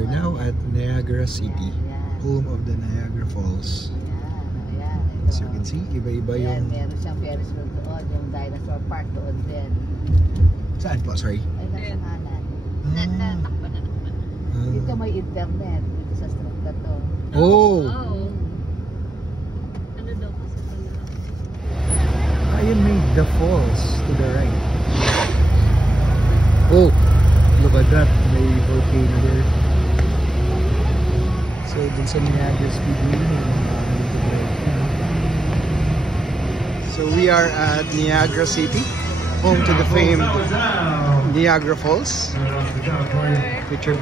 are now at Niagara City, home of the Niagara Falls. As you can see, iba-iba yung... Meron siyang Ferris wheel doon, yung dinosaur park doon din. Saan po? Sorry? Ay, nasa kanan. Natakbo na naman. Dito may internet, dito sa street na to. Oh! Ano daw po sa kanila? Ayun, may the falls to the right. Oh! Look at that, may volcano there. So, dun sa Niagara Speedway, so we are at Niagara City, home to the famed Niagara Falls. Picture.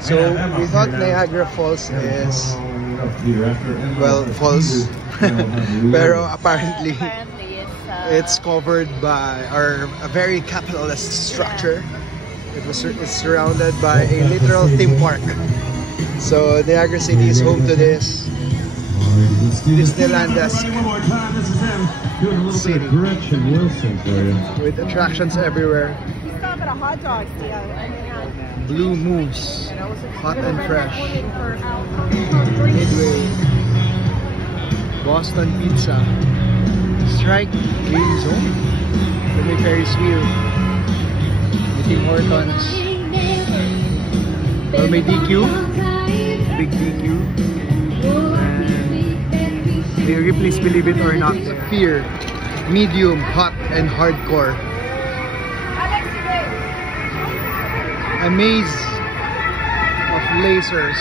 So we thought Niagara Falls is, well, falls, pero apparently it's covered by a very capitalist structure. It's surrounded by a literal theme park. So Niagara City is home to this Disneyland-esque city with attractions everywhere. Blue Moose, hot and fresh. Midway, Boston Pizza, Strike Game Zone, may Ferris wheel, Tim Hortons, or may DQ, big DQ. Please believe it or not, Fear, medium, hot, and hardcore. A maze of lasers.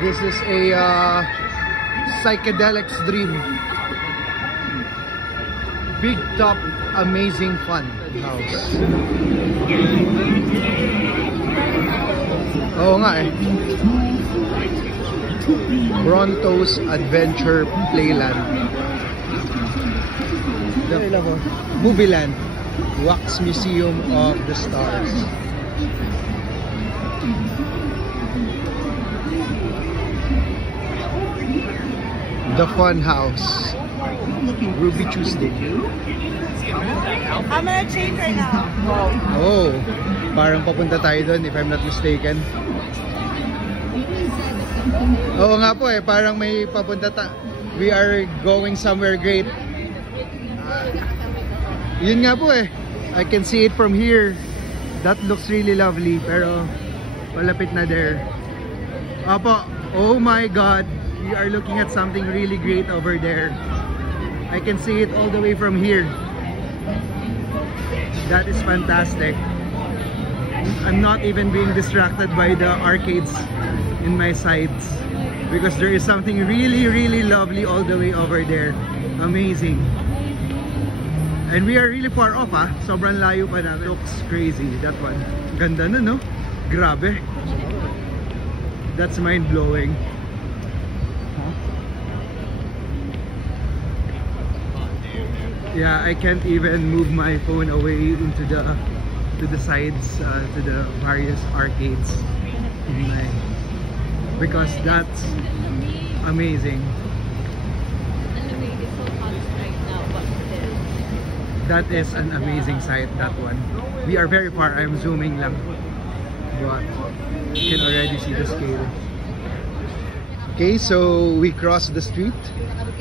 This is a psychedelics dream. Big top, amazing fun house. Oo nga eh. Bronto's Adventure Playland. Movieland. Wax Museum of the Stars. The Fun House. Ruby Tuesday. I'm gonna change right now. Oh, parang papunta tayo doon if I'm not mistaken. Oo nga po eh, parang may papunta we are going somewhere great. Yun nga po eh, I can see it from here. That looks really lovely, pero malapit na there. Apo, oh my god, we are looking at something really great over there. I can see it all the way from here. That is fantastic. I'm not even being distracted by the arcades in my sides because there is something really lovely all the way over there. Amazing. And we are really far off ah. Sobrang layo pa namin. Looks crazy, that one. Ganda na no? Grabe. That's mind-blowing. Yeah, I can't even move my phone away into the sides, to the various arcades because that's amazing. That is an amazing sight, that one. We are very far, I'm zooming lang, but you can already see the scale. Okay, so we crossed the street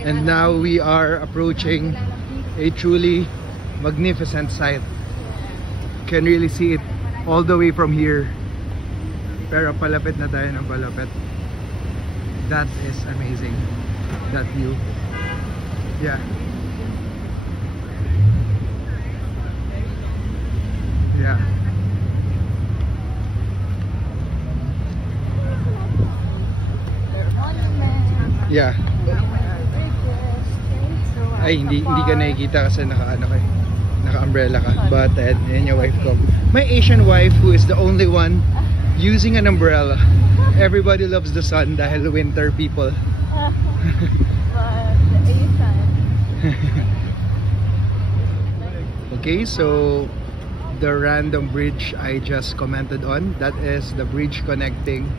and now we are approaching a truly magnificent sight. You can really see it all the way from here. Pero palapit na tayo ng palapit. That is amazing. That view. Yeah. Yeah. Yeah. Ay, hindi ka nakikita kasi naka-umbrella ka. But and your wife come. My Asian wife who is the only one using an umbrella. Everybody loves the sun dahil winter people. Okay, so the random bridge I just commented on, that is the bridge connecting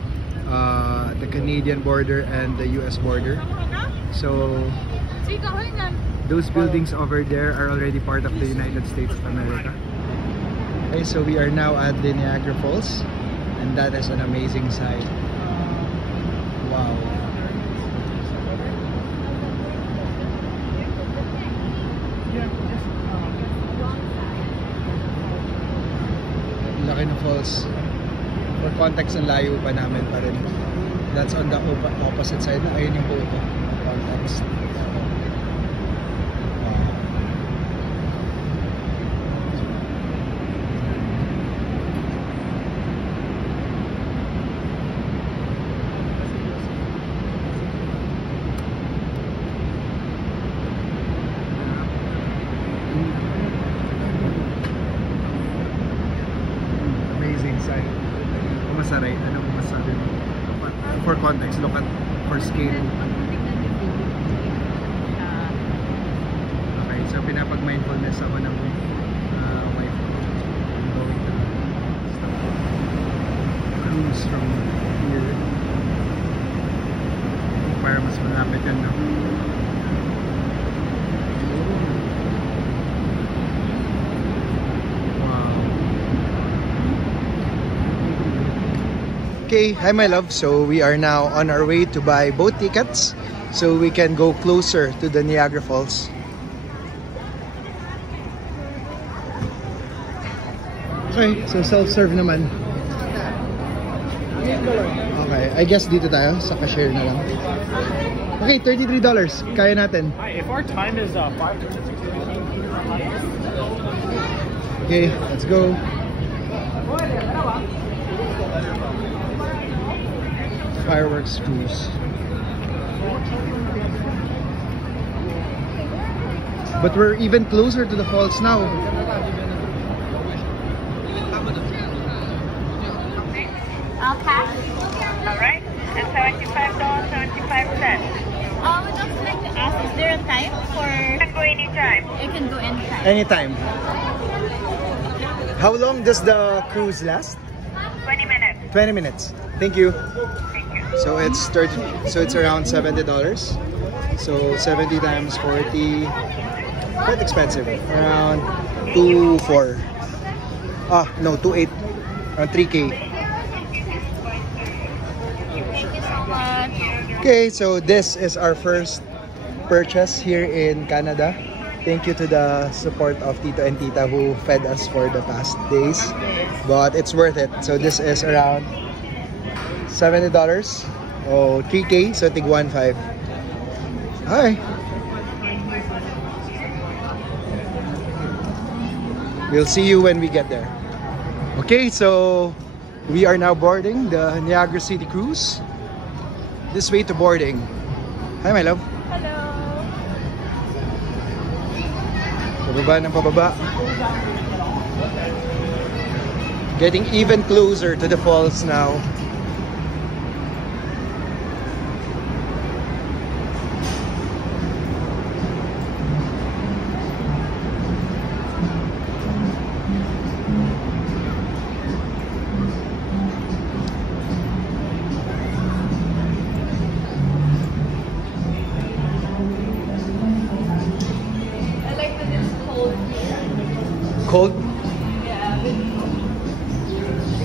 the Canadian border and the US border. So those buildings over there are already part of the United States of America. Okay, so we are now at the Niagara Falls, and that is an amazing sight. Wow. Laki ng falls. For context, ang layo pa namin pa rin. That's on the opposite side. Ayun yung photo. Context. Amazing sight. Masaray. Anong masabi mo? For context, look at for scale. Okay, so pinapag-mindfulness ako ng wife ko. I'm going to cruise from here. Para mas malapit yan, no? Okay, hi my love. So we are now on our way to buy boat tickets so we can go closer to the Niagara Falls. Okay, so self-serve naman. Okay, I guess dito tayo sa cashier na lang. Okay, $33. Kaya natin. Hi, if our time is 5 to 6 Okay, let's go. Fireworks cruise. But we're even closer to the falls now. I'll pass. Alright, and $75.75. We'd also like to ask, is there a time for... You can go anytime. You can go anytime. Anytime. How long does the cruise last? 20 minutes. 20 minutes. Thank you. Thank you. So it's 30. So it's around $70. So 70 times 40. Quite expensive. Around 2.4. Ah, no, 2.8. Around 3K. Thank you so much. Okay, so this is our first purchase here in Canada. Thank you to the support of Tito and Tita who fed us for the past days. But it's worth it. So this is around $70. Oh, 3K, so tig 1.5. Hi. We'll see you when we get there. Okay, so we are now boarding the Niagara City Cruise. This way to boarding. Hi, my love. Hello. Pababa ng pababa. Getting even closer to the falls now. Cold?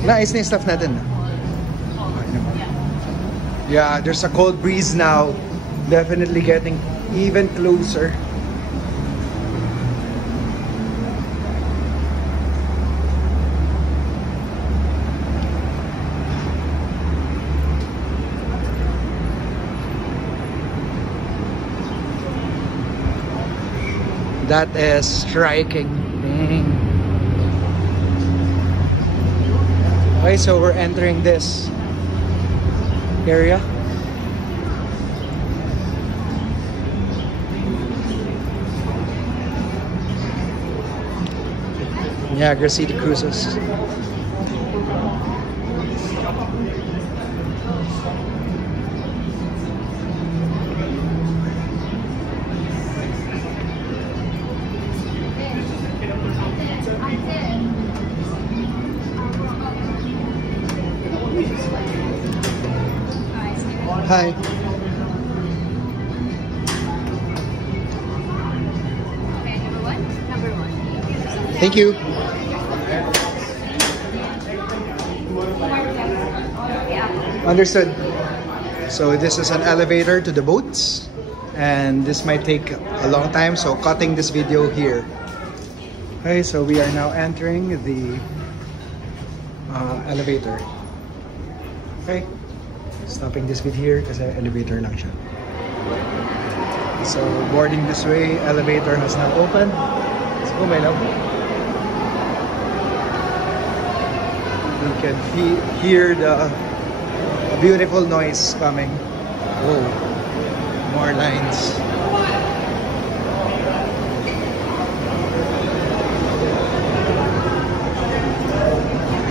Nice na yung stuff natin. Yeah, there's a cold breeze now. Definitely getting even closer. That is striking. Okay, so we're entering this area. Niagara City Cruises. Hi. Number one. Thank you. Understood. So this is an elevator to the boats, and this might take a long time, so cutting this video here. Okay, so we are now entering the elevator. Okay, stopping this video here kasi elevator lang siya. So boarding this way, elevator has now opened. Let's go, my love. You can hear the beautiful noise coming. Oh, more lines.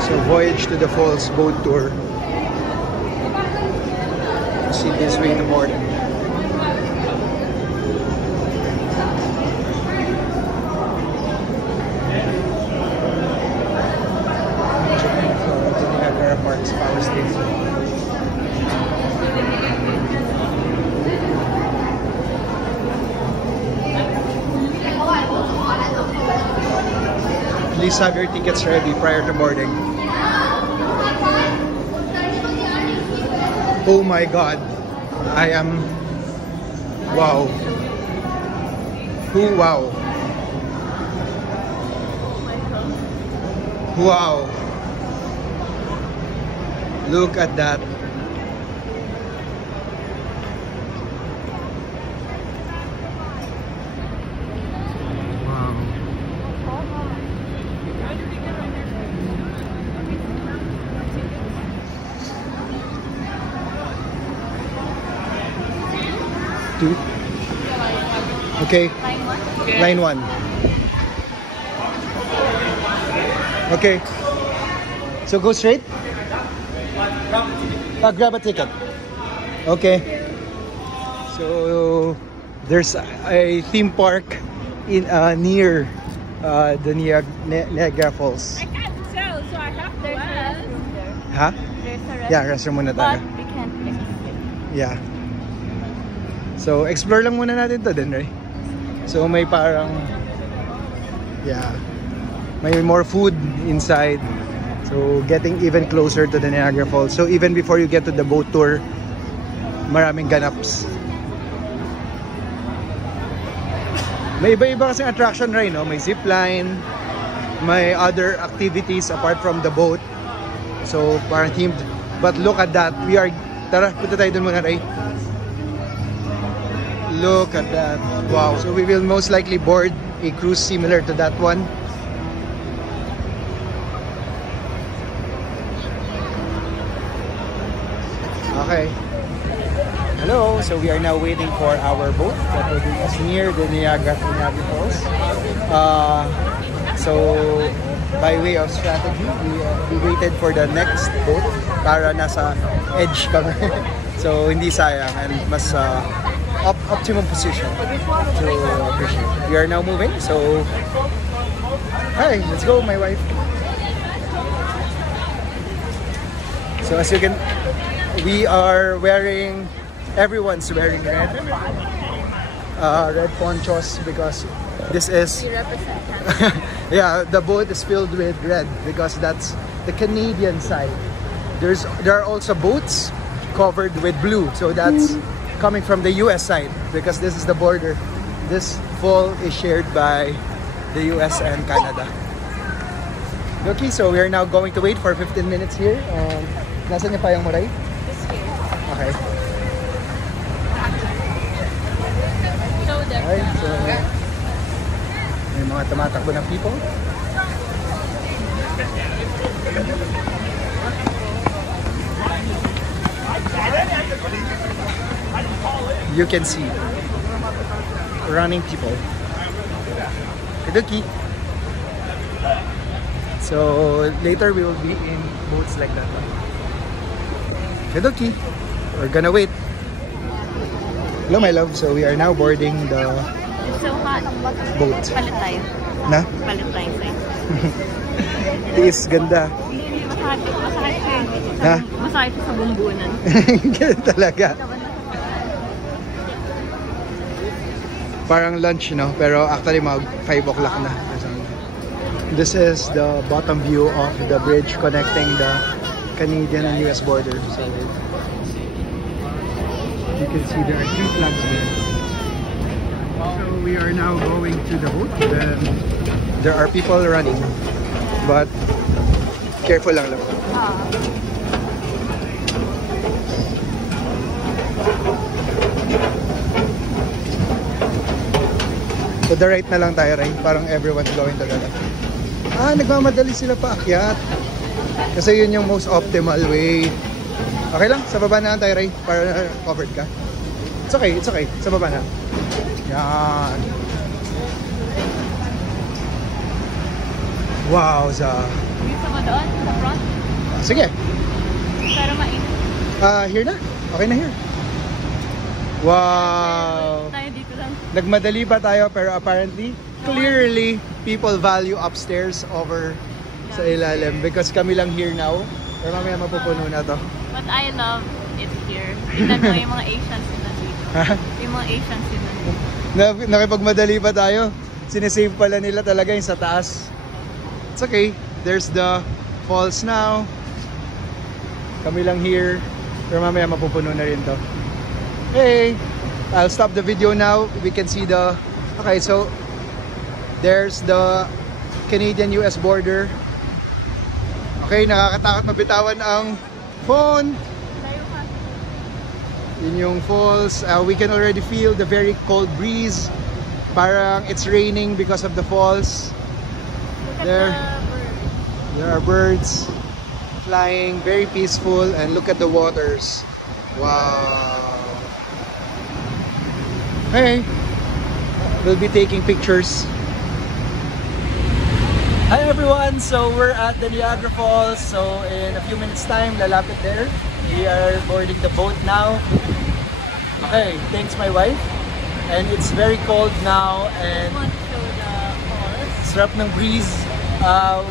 So voyage to the falls boat tour. See this way in the morning. Niagara Parks Power Station. Please have your tickets ready prior to boarding. Oh my God, I am, wow. Wow. Wow. Look at that. Wow. Two. Okay. Line 1. Okay. So go straight. Grab a ticket. Okay. So there's a theme park in near the Niagara Falls. I can't tell, so I have to ask. Huh? There's a restaurant. Yeah, restroom muna tayo. But we can't mix it. Yeah. So explore lang muna natin to din, right? So may parang, yeah, may more food inside. So getting even closer to the Niagara Falls. So even before you get to the boat tour, maraming ganaps. May iba-iba kasing attraction rin, no? May zipline, may other activities apart from the boat. So parang themed. But look at that. We are, tara, punta tayo dun muna, Ray. Look at that. Wow. So we will most likely board a cruise similar to that one. Okay. Hello. So we are now waiting for our boat that will bring us near the Niagara Falls. So by way of strategy, we waited for the next boat para nasa edge kami. So hindi sayang and mas optimum position to appreciate. We are now moving. So hi, let's go, my wife. So as you can, we are wearing, everyone's wearing red ponchos because this is yeah, the boat is filled with red because that's the Canadian side. There are also boats covered with blue, so that's coming from the US side because this is the border. This fall is shared by the US and Canada. Okay, so we are now going to wait for 15 minutes here. Nasaan niya pa yung Moray? Okay. Okay, so may mga tumatakbo ng people. You can see running people. Kaduki. So later we will be in boats like that. Kaduki. We're gonna wait. Hello, my love. So we are now boarding the It's so hot. boat. Palit tayo. Na? Palit tayo. Tiis, ganda. Hindi, masakit. Masakit siya. Ha? Masakit siya sa bumbunan. Ganun talaga. Parang lunch, no? Pero actually mag 5 o'clock na. This is the bottom view of the bridge connecting the Canadian and US border. So You can see there are 3 flags there. So we are now going to the boat. There are people running, but careful lang lang. To the right na lang tayo, Ray. Parang everyone's going to the left. Nagmamadali sila paakyat. Kasi yun yung most optimal way. Okay lang, sa baba na lang tayo, Ray. Para covered ka. It's okay, it's okay. Sa baba na. Yan. Wow, Dito mo doon, sa front. sige. Pero mainit. Here na. Okay na here. Wow. Tayo dito lang. Nagmadali pa tayo pero apparently, clearly, people value upstairs over sa ilalim because kami lang here now. Pero mamaya mapupuno na to. But I love it here. Tignan mo yung mga Asians din nandito. Yung mga Asians din nandito. Nakipagmadali pa tayo. Sinesave pala nila talaga yung sa taas. It's okay. There's the falls now. Kami lang here. Pero mamaya mapupuno na rin to. Hey! I'll stop the video now. We can see the... Okay, so there's the Canadian-US border. Okay, nakakatakot mabitawan ang phone. Yun yung falls. We can already feel the very cold breeze. Parang it's raining because of the falls. There are birds flying, very peaceful, and look at the waters. Wow. Hey, we'll be taking pictures. Hi everyone, so we're at the Niagara Falls. So in a few minutes time, lalapit there. We are boarding the boat now. Okay, thanks my wife. And it's very cold now and sarap ng breeze.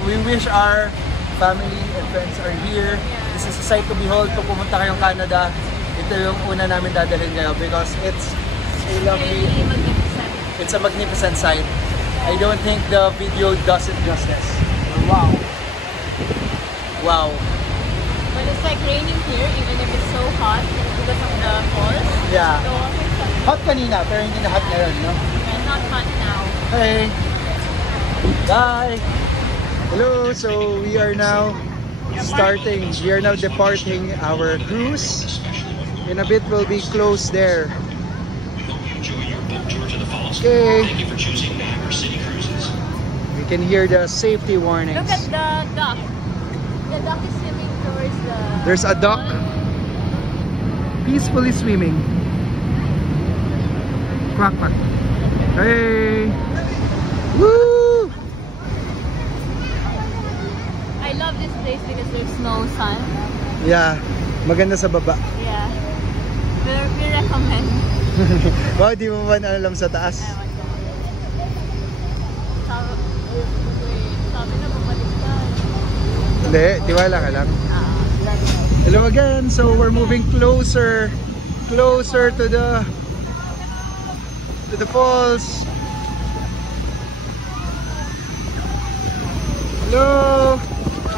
We wish our family and friends are here. This is a sight to behold. Kung pumunta kayong Canada, ito yung una namin dadalhin kayo because it's a lovely, it's a magnificent sight. I don't think the video does it justice. Wow. Wow. But it's like raining here even if it's so hot because of the falls. Yeah. So, Hot kanina, pero hindi na hot ngayon, no? and not hot now. Hey. Bye. Hello, so we are now departing our cruise. In a bit we'll be close there. Okay. We can hear the safety warnings. Look at the duck. The duck is swimming towards the... There's a duck peacefully swimming. Quack quack. Hey! Woo! I love this place because there's no sun. Yeah, maganda sa baba. Yeah. We recommend. Wow, di mo ba alam sa taas? Sabi na bumalik ka. Hindi, tiwala ka lang. Hello again, so we're moving closer to the falls. Hello,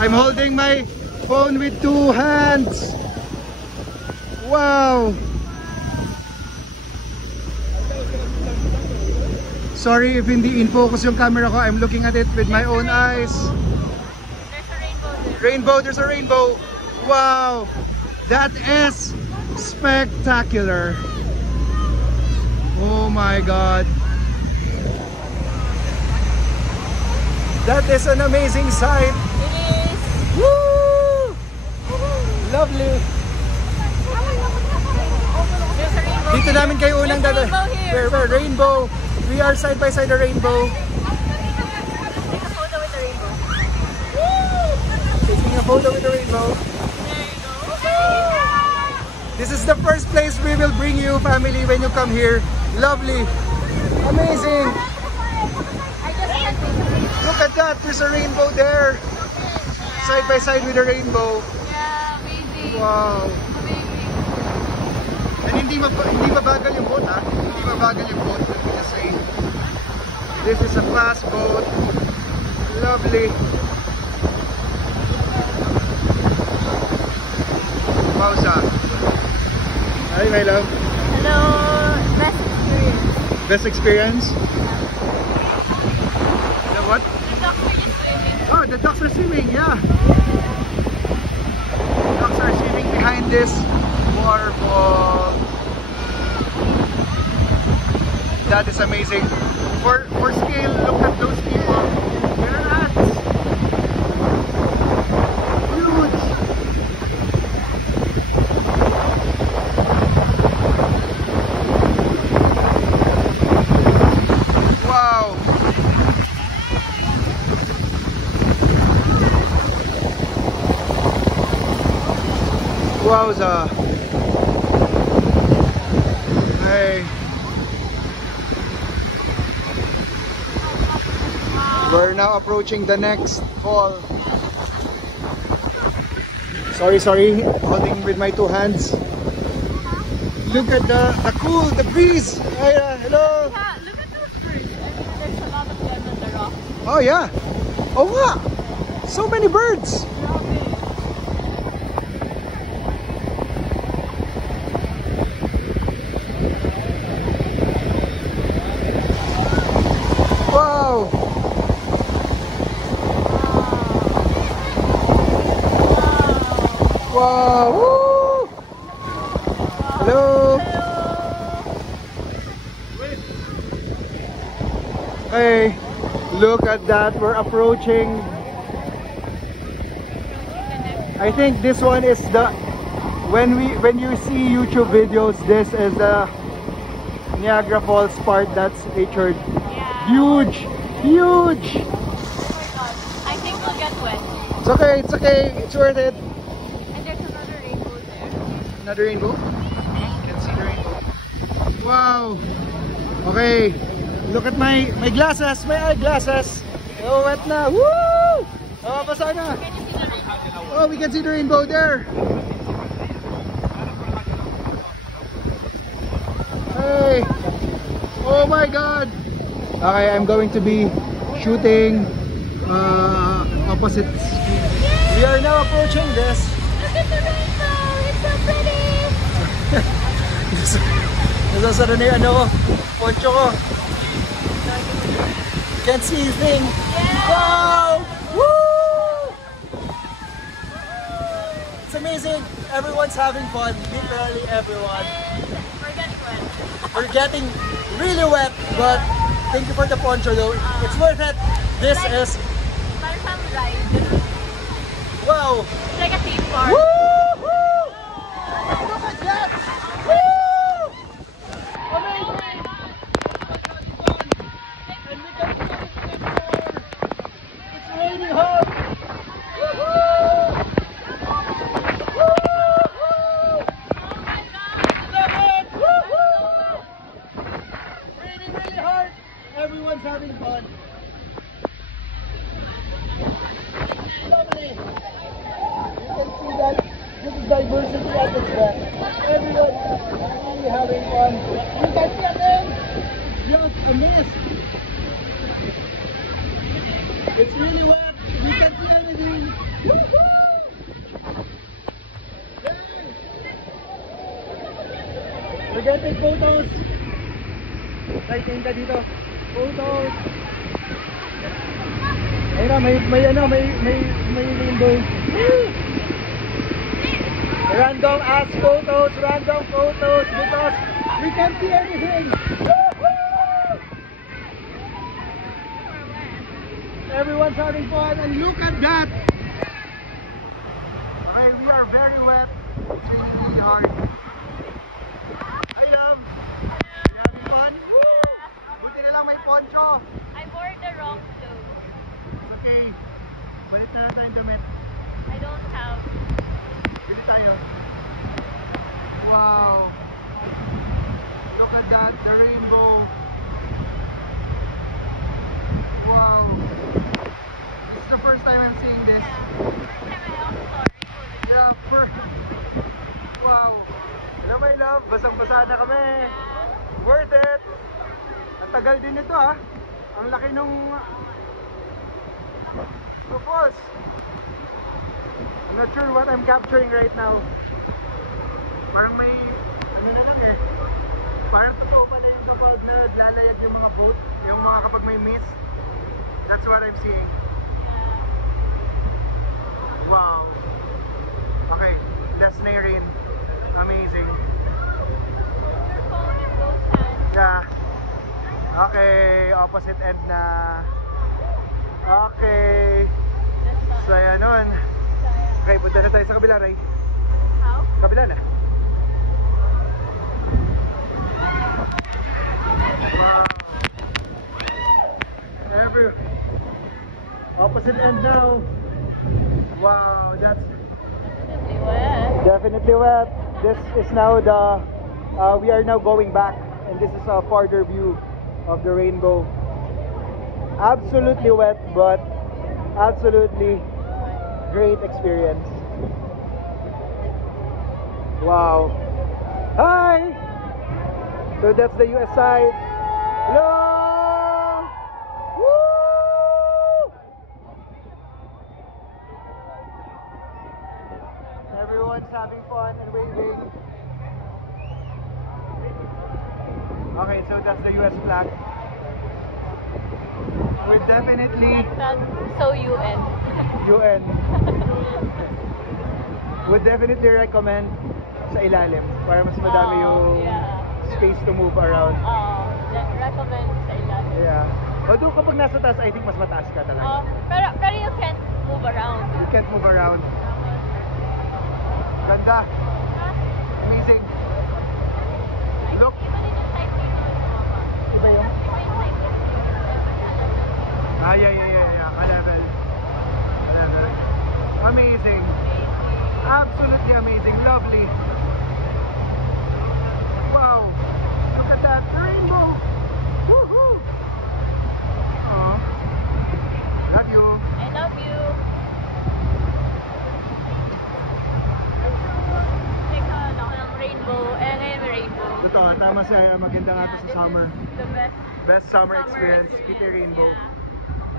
I'm holding my phone with 2 hands. Wow. Sorry if hindi in focus yung camera ko. I'm looking at it with my own eyes. There's a rainbow there. Rainbow, there's a rainbow. Wow, that is spectacular. Oh my God. That is an amazing sight. It is. Woo! Lovely. There's a rainbow. Dito namin kayo unang There's a dala. rainbow here. Where? Rainbow. We are side by side the rainbow. Take a photo with the rainbow. Taking a photo with the rainbow. There you go. This is the first place we will bring you, family, when you come here. Lovely. Amazing. Look at that. There's a rainbow there. Side by side with the rainbow. Yeah, baby. Wow. And hindi mabagal yung boat, ha? Hindi mabagal yung boat. Let me just say. This is a fast boat. Lovely. Pausa. Hi, my love. Best experience? The what? The ducks are just swimming. Oh, the ducks are swimming, yeah. Ducks are swimming behind this waterfall. That is amazing. For scale, look at those people. They're ants. Huge. Wow. Wowza. Hey. We're now approaching the next fall. Sorry, holding with my two hands. Look at the breeze. Hey, hello. Yeah, look at those birds. There's a lot of them on the rock. Oh yeah. Oh wow. So many birds. Wow. Wow. Woo. Hello. Hey, look at that. We're approaching. I think this one is the when you see YouTube videos, this is the Niagara Falls part that's featured. Yeah. Huge. Oh my god. I think we'll get wet. It's okay, it's worth it. And there's another rainbow there. Another rainbow? You can see the rainbow. Wow. Okay. Look at my glasses, my eyeglasses. Oh, wet na. Woo! Oh, basa na. Can you see the rainbow? Oh, we can see the rainbow there. Hey. Oh my god. Okay, I'm going to be shooting opposite screen. We are now approaching this. Look at the rainbow! It's so pretty! Nasasara na yung ano ko, poncho ko. Can't see his thing. Yeah! Wow! Woo! It's amazing. Everyone's having fun. Literally everyone. We're getting wet. We're getting really wet, but thank you for the poncho though. It's worth it. This is Parang some ride. wow. It's like a theme park. Woo! Look at that! Woo! Amazing! And we can see it before. It's raining hard. Woohoo! Woohoo! Love it! Woohoo! Raining really hard. Everyone's having fun. Lovely. You can see that this is diversity at its best. Everyone is really having fun. You can see again, just a mist. It's really wet. You can see anything. Woohoo! Yay! We're getting photos. Lighting ka dito. Photos. Ayun na, may rainbow. Random ass photos, because we can't see anything. Everyone's having fun and look at that. Okay, we are very wet. It's raining really hard. Hi, Love. You having fun? Buti na lang may poncho. I wore the wrong clothes. Okay, balik na natin damit. I don't have. Bili tayo. Wow. Look at that, the rainbow. Wow. This is the first time I'm seeing this. First time I also saw rainbow. Yeah, first. Wow. Hello my love, basang-basa na kami. Worth it. Ang tagal din ito ah. Ang laki nung falls. I'm not sure what I'm capturing right now. Parang may ano na lang eh. Parang totoo pa na yung kapag naglalayag yung mga boat, yung mga kapag may mist, that's what I'm seeing. Wow. Okay, that's Nairin. Amazing. Yeah. Okay, opposite end na. Okay. So yan nun. Okay, punta na tayo sa kabila, Ray. How? Kabila na. Wow. Opposite end now. Wow, that's definitely wet. This is now the we are now going back, and this is a farther view of the rainbow. Absolutely wet, but absolutely great experience. Wow. Hi. So that's the US side. Hello. Woo! Everyone's having fun and waving. Okay, so that's the US flag. We're definitely So UN. UN. Would definitely recommend sa ilalim para mas madami yung space to move around. Recommend sa ilalim. Yeah. Although kapag nasa taas, I think mas mataas ka talaga. Pero you can't move around. You can't move around. Ganda. Amazing. Look. Iba din yung side view. Iba yun? Iba yung side view. Yeah. Ka-level. Ka-level. Amazing. Absolutely amazing. Lovely. Wow. Look at that rainbow. Woohoo. Aww. Love you. I love you. Teka lang ng rainbow. Ngayon may rainbow. Totoo, tama siya. Maganda nga ito sa This summer. is the Best summer experience. Kitty Rainbow.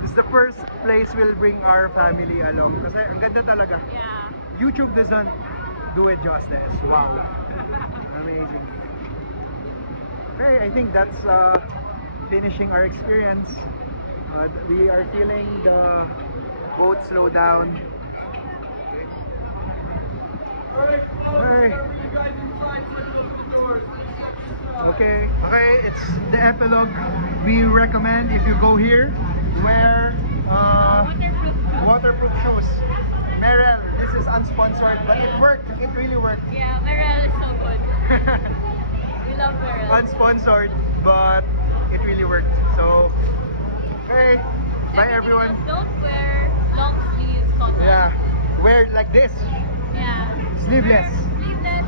This is the first place we'll bring our family along. Kasi ang ganda talaga. Yeah. YouTube doesn't do it justice. Wow. Amazing. Okay, I think that's finishing our experience. We are feeling the boat slow down. Okay, it's the epilogue. We recommend if you go here, wear waterproof shoes. Merrell, this is unsponsored, but it worked. It really worked. Yeah, Merrell is so good. We love Merrell. Unsponsored, but it really worked. So, okay, bye everyone. Don't wear long sleeves cotton. Yeah, wear like this, Yeah. sleeveless. Sleeveless,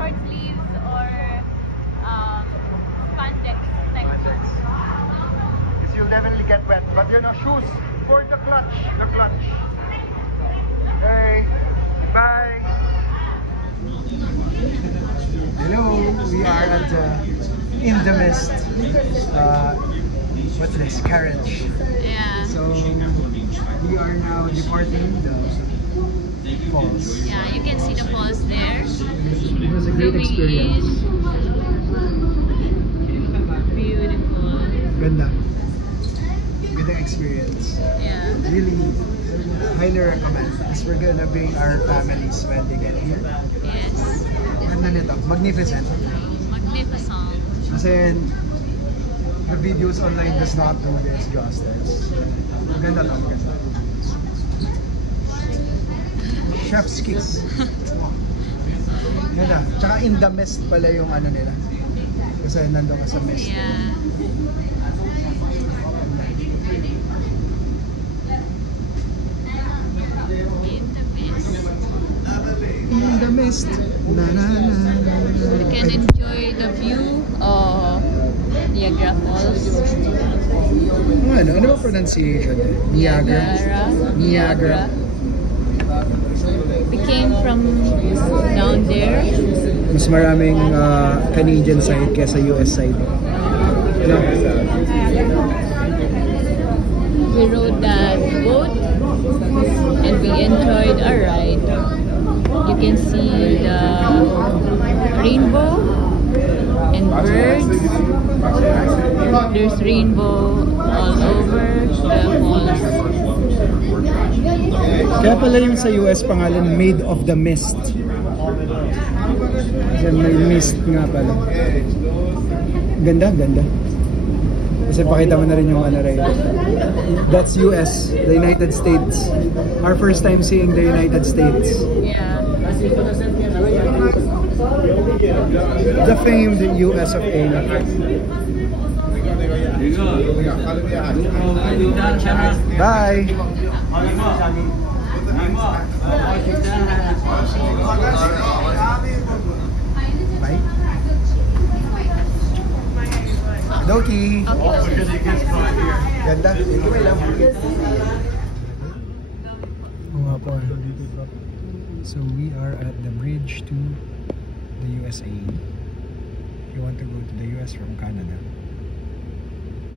short sleeves, or spandex. Because you'll definitely get wet. But you know, shoes for the clutch. Okay, bye. Hello, we are at in the mist. What's this? Carriage. Yeah. So we are now departing the falls. Yeah, you can see the falls there. It was a great experience. Beautiful. Ganda. Good experience. Yeah. Really highly recommend because we're gonna bring our families when they get here. Yes. Ganda nito. Magnificent. Magnificent. Kasi the videos online does not do this justice. Ganda lang. Ganda. Chef's kiss. Ganda. Tsaka in the mist pala yung ano nila. Kasi nandun ka sa mist. Yeah. In the mist. Na, na, na, na, na. You can enjoy the view of Niagara Falls. Ano ba pronunciation? Niagara. We came from down there. Mas maraming Canadian side kesa US side. No? We rode that boat and we enjoyed our ride. You can see the rainbow and birds. There's rainbow all over the falls. Kaya pala yung sa US pangalan Made of the Mist. Kasi may mist nga pala. Ganda, ganda. Kasi pakita mo na rin yung ano rin. That's US, the United States. Our first time seeing the United States. Yeah. The famed US of A. Bye! Bye! Doki! Ganda. Thank you, my love. Oo nga po. So we are at the bridge to the USA. You want to go to the US from Canada.